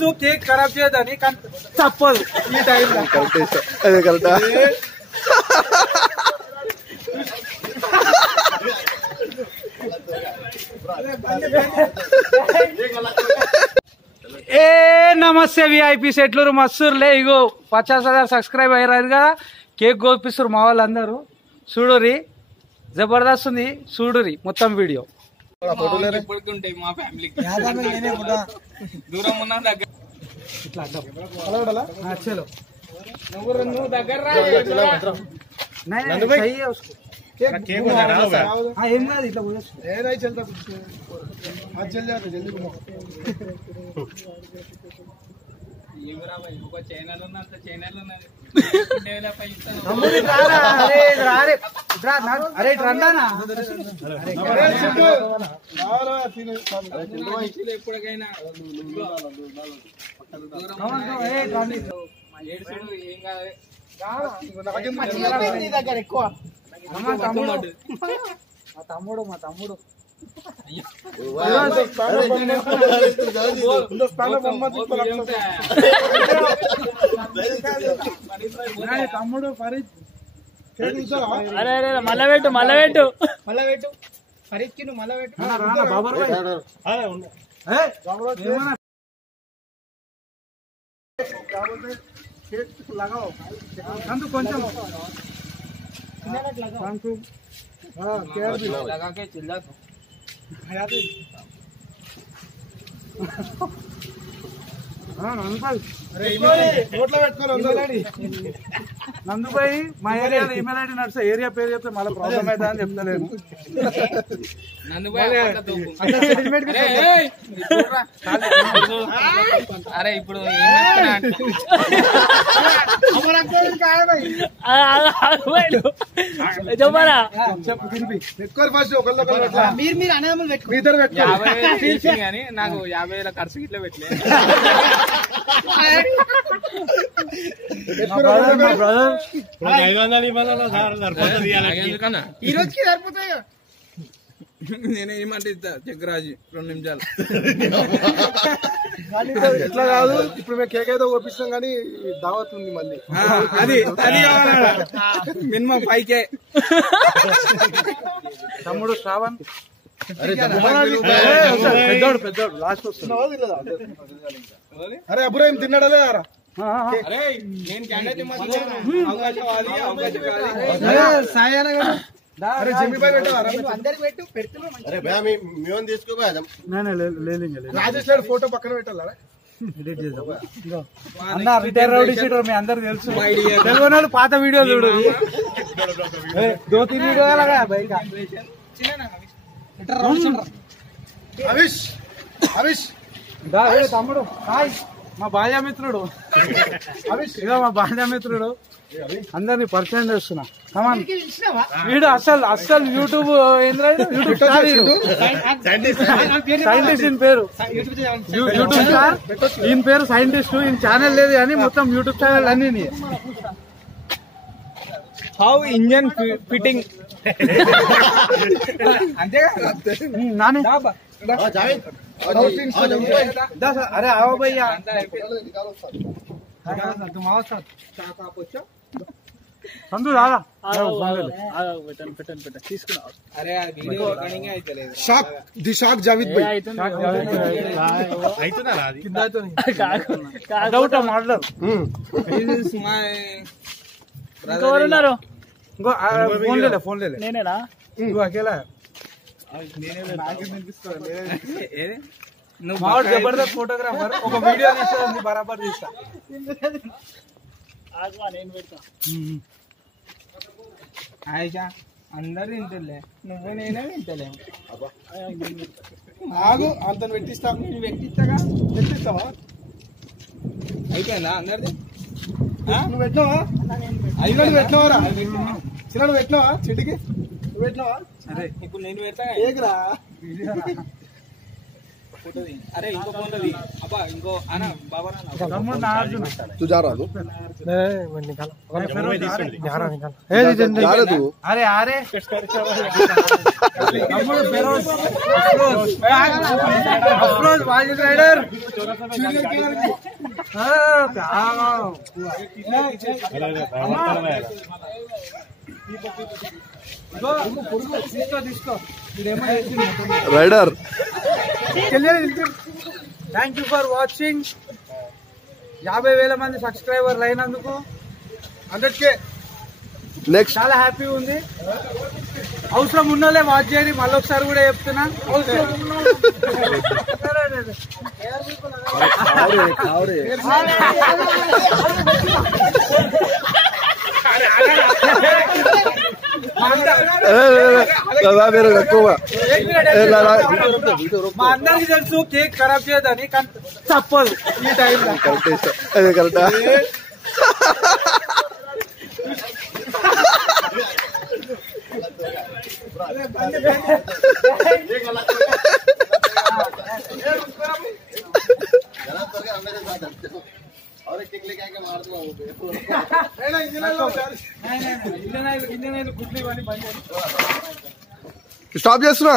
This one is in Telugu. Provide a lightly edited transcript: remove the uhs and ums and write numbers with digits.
తెలుసు కేక్ ఖరాబ్ చేయదని, కానీ తప్పదు ఈ టైంలో. అదే కరెక్టా? ఏ నమస్తే విఐపీ సెట్లు మస్తుర్లే. ఇగో 50,000 సబ్స్క్రైబ్ అయ్యారు కదా, కేక్ కోపిస్తారు మా వాళ్ళందరూ. చూడురి, జబర్దస్త్ ఉంది, చూడురి మొత్తం వీడియో. ఉంటాయి మా ఫ్యామిలీకి దూరం ఉన్న దగ్గర ఇట్లా చలో దగ్గర ఏం కాదు, ఇట్లా చైనాలో ఉన్నంత చైనాలో అరే రండానా ఎప్పటికైనా ఏడుచుడు ఏం కాదు ఎక్కువ. మా తమ్ముడు తమ్ముడు ఫరీద్. అరే అరే మళ్ళా పెట్టు ఫరీద్ కి మళ్ళా పెట్టు. కొంచెం నందుబాయి మా ఏరియా ఈమెయిల్ ఐడి నడుస్తా. ఏరియా పేరు చెప్తే మళ్ళీ ప్రాబ్లం అవుతా అని చెప్తలేను. అరే ఇప్పుడు చెప్పరా మీరు అనేములు కానీ నాకు 50,000 ఖర్చు ఇట్లా పెట్టలేదు. ఈ రోజుకి సరిపోతాయి. నేనే ఏమంటే ఇస్తా చక్రాజీ 2 నిమిషాలు. ఎట్లా కాదు, ఇప్పుడు మేము కేక్ అయితే ఓపిస్తాం కానీ దావత్ ఉంది మళ్ళీ. అది మినిమం 5K. తమ్ముడు శ్రావణ్ పెద్దోడు లాస్ట్ వస్తుంది. అరే అబ్బురా ఏం తిన్నాడా లేదా? అరే నేను క్యాండిడేట్ అవకాశవాది. రాజేష్ గారు ఫోటో పక్కన పెట్టాలా? ఎడిట్ చేద్దాం అన్న. రిటైర్ రౌడీ షీటర్ మీ అందరు తెలుసు. తెలుగు పాత వీడియో చూడు. 2-3 వీడియో బయట. తమ్ముడు హాయ్, మా బాల్యమిత్రుడు ఇదో మా బాల్యమిత్రుడు. అందరినీ పరిచయం చేస్తున్నా. కమాన్ వీడు అస్సలు యూట్యూబ్ సైంటిస్ట్ ఈయన పేరు. యూట్యూబ్ స్టార్ ఈయన పేరు సైంటిస్ట్. ఈయన ఛానల్ లేదు కానీ మొత్తం యూట్యూబ్ ఛానల్ అన్ని. హౌ ఇంజన్ ఫిట్టింగ్ అంతేగా నాని. అరే आओ भैया సందు రాదా తీసుకున్నా. అరే ఆ వీడియో రికార్డింగ్ అయితే లేదు. Shock the shock Javid Bhai. Doubt మాట్లాడు. ఎవరున్నారు? ఫోన్ లే నేనేనా? నువ్వు అకేలా మావాడు జబర్దస్త్ ఫోటోగ్రాఫర్. ఒక వీడియో తీస్తా బరాబర్ తీస్తా. నేను పెడతా. ఆయిషా అందరు వింటులే, నువ్వు నేనే వింటలేము. ఆగు అంత పెట్టిస్తా. పెట్టిస్తాగా పెట్టిస్తావా? అయిపోయిందా అందరిది? నువ్వు పెట్టినావా? అయినా నువ్వు పెట్టినావారా? చిన్న నువ్వు పెట్టినావా? చెట్టుకి నువ్వు పెట్టినావా? అరే ఇప్పుడు నేను పెడతా. ఏకరా అరే ఇంకో ఫోన్ అబ్బా ఇంకో అన్న బాబా తమ్ముడు నాగార్జున तू जा रहा तू అరే అరే తమ్ముడు ఫెరోజ్ అఫ్రోజ్ వాజిద్ రైడర్ తీసుకో rider thank you for watching 50,000 మంది సబ్స్క్రైబర్లు అయినందుకు 100K నెక్స్ట్ చాలా హ్యాపీ ఉంది. అవసరం ఉన్నోళ్ళే వాచ్ చేయండి. మళ్ళీ ఒకసారి కూడా చెప్తున్నా, మా అందరికి తెలుసు కేక్ ఖరాబ్ చేయదని, కానీ తప్పదు ఈ టైంలో. కరెక్టా స్టాప్ చేస్తున్నా.